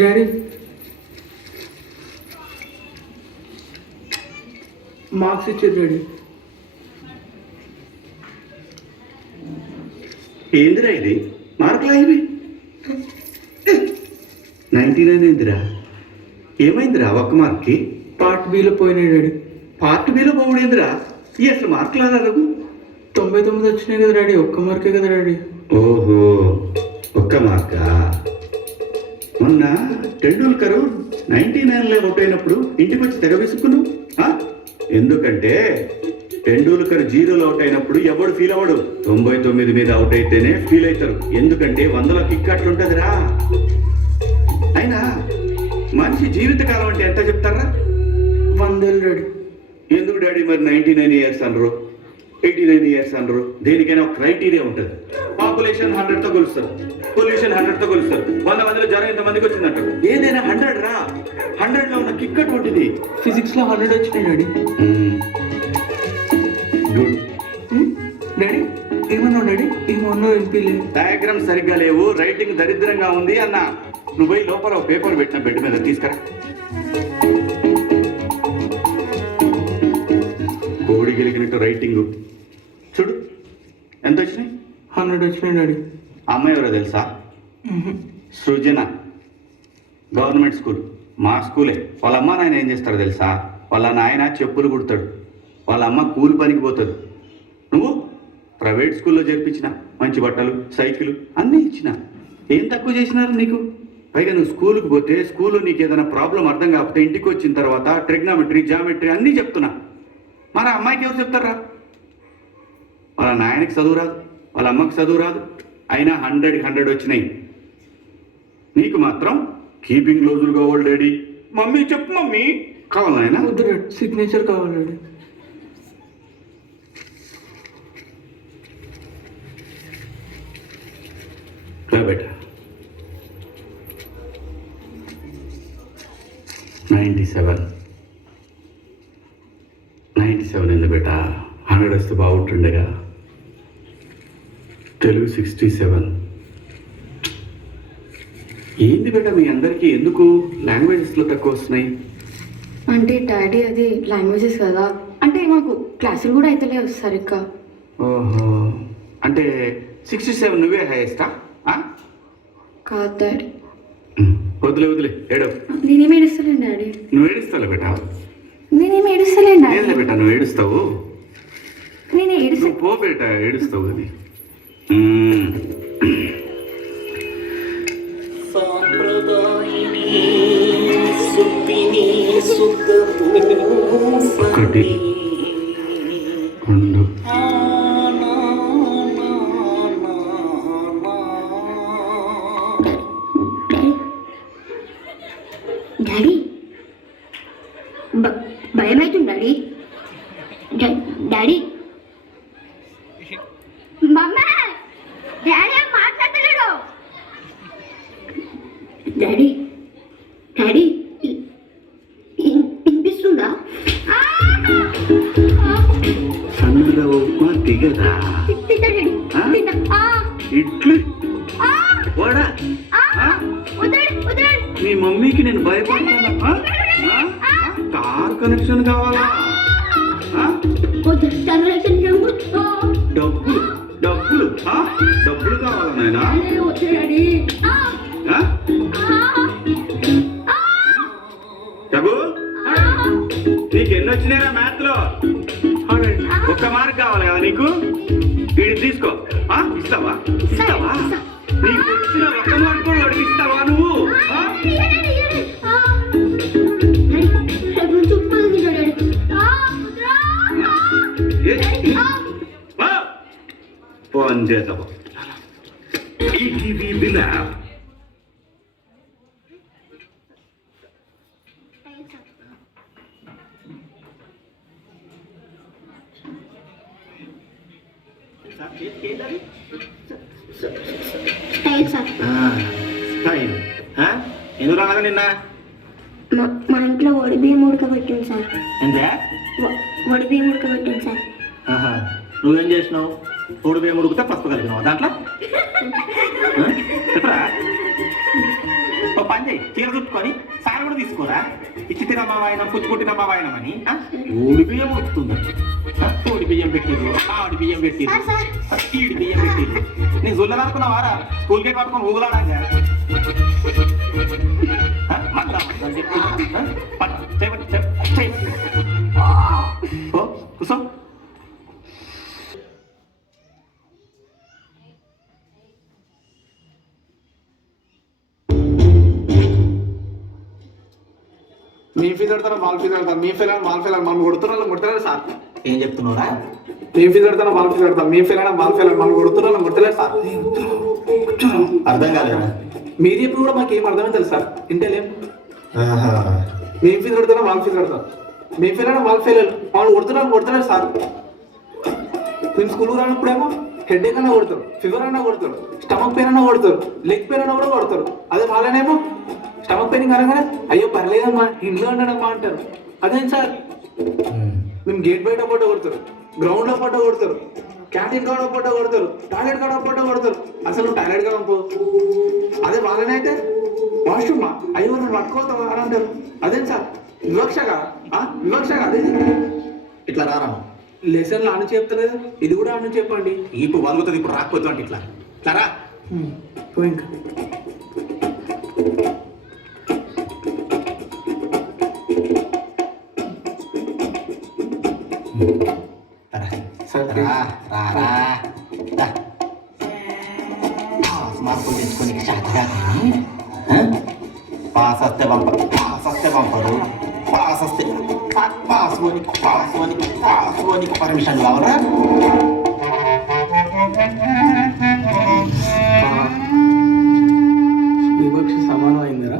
Daddy marks ఇచ్చారు daddy. ఏందిరా ఇది? మార్కులా ఇవి 99 ఏందిరా? ఏమైందిరా ఒక్క మార్క్కి? పార్ట్ బిలో పోయినాయి డాడీ. పార్ట్ బిలో పోవడేందిరా? ఈ అసలు మార్కులు అదగు 99 వచ్చినాయి కదా డాడీ. ఒక్క మార్కే కదా డాడీ. ఓహో, ఒక్క మార్కా? మొన్న టెండూల్కర్ 99లో అవుట్ అయినప్పుడు ఇంటికి వచ్చి తెగ విసుక్కును. ఎందుకంటే టెండూల్కర్ 0లో అవుట్ అయినప్పుడు ఎవడు ఫీల్ అవ్వడు. 99 మీద అవుట్ అయితేనే ఫీల్ అవుతారు. ఎందుకంటే 100లో కిక్ అట్లుంటుందిరా. అయినా మనిషి జీవితకాలం అంటే ఎంత చెప్తారా? 100 ఏళ్ళు డాడీ. ఎందుకు డాడీ మరి 99 ఇయర్స్ అనరు, 89 ఇయర్స్ అనరు? దేనికైనా ఒక క్రైటీరియా ఉంటుంది. పాపులేషన్ 100తో కొలుస్తారు, పొల్యూషన్ 100తో కొలుస్తారు. 100 మందిలో జ్వరం ఎంతమందికి వచ్చిందంటారు. ఏదైనా 100 రా. 100లో ఉన్న కిక్ అటువంటిది. ఫిజిక్స్లో 100 వచ్చినాయి డాడీ. గుడ్. డాడీ ఏమన్నావు డాడీ? ఏమన్నావు వినిపించలేదు. డయాగ్రామ్ సరిగ్గా లేవు, రైటింగ్ దరిద్రంగా ఉంది అన్నా. నువ్వు పోయి లోపల ఒక పేపర్ పెట్టిన బెడ్ మీద తీసుకురా. కోడి గెలికినట్టు రైటింగ్ చూడు. ఎంత వచ్చినాయి? 100 వచ్చినాయి డాడీ. అమ్మాయి ఎవరో తెలుసా? సృజన. గవర్నమెంట్ స్కూల్, మా స్కూలే. వాళ్ళ అమ్మ నాయన ఏం చేస్తారో తెలుసా? వాళ్ళ నాయన చెప్పులు కుడతాడు, వాళ్ళ అమ్మ కూలి పనికి పోతుంది. నువ్వు ప్రైవేట్ స్కూల్లో చేర్పించిన, మంచి బట్టలు, సైకిల్ అన్నీ ఇచ్చిన. ఏం తక్కువ చేసినారు నీకు? పైగా నువ్వు స్కూల్కి పోతే స్కూల్లో నీకు ఏదైనా ప్రాబ్లం అర్థం కాకపోతే ఇంటికి వచ్చిన తర్వాత ట్రిగ్నామెట్రీ, జామెట్రీ అన్నీ చెప్తున్నా. మరి అమ్మాయికి ఎవరు చెప్తారా? వాళ్ళ నాయనకి చదువు రాదు, వాళ్ళ అమ్మకి చదువు రాదు. అయినా 100కి 100 వచ్చినాయి. నీకు మాత్రం కీపింగ్ క్లోజులు కావాలి డాడీ. మమ్మీ చెప్పు మమ్మీ. కావాలి నాయన? వద్దు డాడీ, సిగ్నేచర్ కావాలి డాడీ. బేటా 97 ఎందుకు బేటా? 100 వస్తే బాగుంటుండేగా. తెలుగు 67. ఏంది బేటా మీ అందరికీ ఎందుకు లాంగ్వేజెస్లో తక్కువ వస్తున్నాయి? అంటే డాడీ అది లాంగ్వేజెస్ కదా, అంటే మాకు క్లాసులు కూడా అయితే సరిగ్గా. ఓహో, అంటే 67 నువ్వే హైయెస్టా? కాదు డాడీ. వదిలే ఏడవు. నేనేమి ఏడుస్తలేను డాడీ. నువ్వు ఏడుస్తావు బేటా? నేనేమి ఏడుస్తలేను డాడీ. లేదు బేటా, నువ్వు ఏడుస్తావు. నేను ఏడుస్తా. పో బేటా, ఏడుస్తావు అది. ఒకటి 2 డాడీ భయం అవుతుంది డాడీ. డాడీ మమ్మీ, డాడీ మాట్లాడలేడు. డాడీ డాడీ వినిపిస్తుందా? సన్నగా ఉప్మా దిగదా? ఇడ్లీ వడ. మీ మమ్మీకి నేను భయపడుతున్నా. కార్ కనెక్షన్ కావాలా? డబ్బులు డబ్బులు డబ్బులు కావాలా నాయనా? చగు, నీకు ఎన్ని వచ్చినాయిరా మ్యాథ్ లో? ఒక్క మార్క్ కావాలి కదా నీకు? వీడి తీసుకో. ఇస్తావా? ఇస్తావా? నీకు వచ్చిన ఒక్క మార్క్ కూడా వాడికి ఇస్తావా నువ్వు? ఫోన్ చేద్దాం. ఈటీవీ విలాప్. ఎందుకు రాగా నిన్న? మా ఇంట్లో వడి బియ్యం ఉడకబెట్టింది సార్. ఏంటా? వడి బియ్యం ఉడకబెట్టింది సార్. నువ్వేం చేసినావు? తోడు బియ్యం ఉడికితే పసుపు కలిపినావు దాంట్లో ఆ? చెప్పరా ఓ పని చేయి చీర చుట్టుకొని సార్ కూడా తీసుకోరా ఇచ్చి తినమ్మా వాయనం పుచ్చుకుంటున్న మా వాయనమని ఊడి బియ్యం ఉడుకుతుంది తోడి బియ్యం పెట్టిరు ఆవిడి బియ్యం పెట్టిరు ఈడి బియ్యం పెట్టిరు నీ జొల్లదనుకున్న వారా స్కూల్ గేట్ పట్టుకొని ఊగులాడాగా కూర్చో మీ ఫీజు కడతాను వాళ్ళ ఫీజు కడతాను మీ ఫీల్ వాళ్ళ ఫీల్ మనం కొడుతున్నారు కొడతలేదు సార్ ఏం చెప్తున్నావురా మీ ఫీజు కడతాను వాళ్ళ ఫీజు కడతాను మీ ఫీల్ వాళ్ళ ఫీల్ మనం కొడుతున్నారు కొడతలేదు సార్ అర్థం కాలేదా మీరు ఇప్పుడు కూడా మాకు ఏం అర్థమే తెలుసు సార్ ఇంటలేం మీ ఫీజు కడతాను వాళ్ళ ఫీజు కడతాను మీ ఫీల్ వాళ్ళ ఫీల్ వాళ్ళు కొడతలేదు సార్ మేము స్కూల్ రానప్పుడేమో హెడ్ అన్నా కొడతారు ఫీవర్ అన్నా కొడతారు స్టమక్ పెయిన్ అన్నా కొడతారు లెగ్ పెయిన్ అన్నా కూడా కొడతారు అదే వాళ్ళనేమో స్టమక్ పెయిన్ అనగానే అయ్యో పర్లేదమ్మా ఇంట్లో ఉండడమ్మా అంటారు అదేం సార్ మేము గేట్ బయట పూట కొడతారు గ్రౌండ్ లో పూట కొడతారు క్యాంటీన్ కాడ పూట కొడతారు టాయిలెట్ కాడ పూట కొడతారు అసలు టాయిలెట్ కాడ పో అదే వాళ్ళనైతే వాష్రూమ్మా అయ్యో నన్ను పట్టుకోతావా అని అంటారు అదేం సార్ వివక్షగా అదే ఇట్లా రారా లెసన్లు ఆను చెప్తలేదు ఇది కూడా ఆను చెప్పండి ఇప్పుడు వలుగుతుంది ఇప్పుడు రాకపోతుంది అంటే ఇట్లా ఇట్లా రా పోయి ఇంకా మార్కులు తెచ్చుకొని చేతగా పాస్ వస్తే పంపరు పాస్ పోనీకి పర్మిషన్ కావాలా వివక్ష సమానం అయిందిరా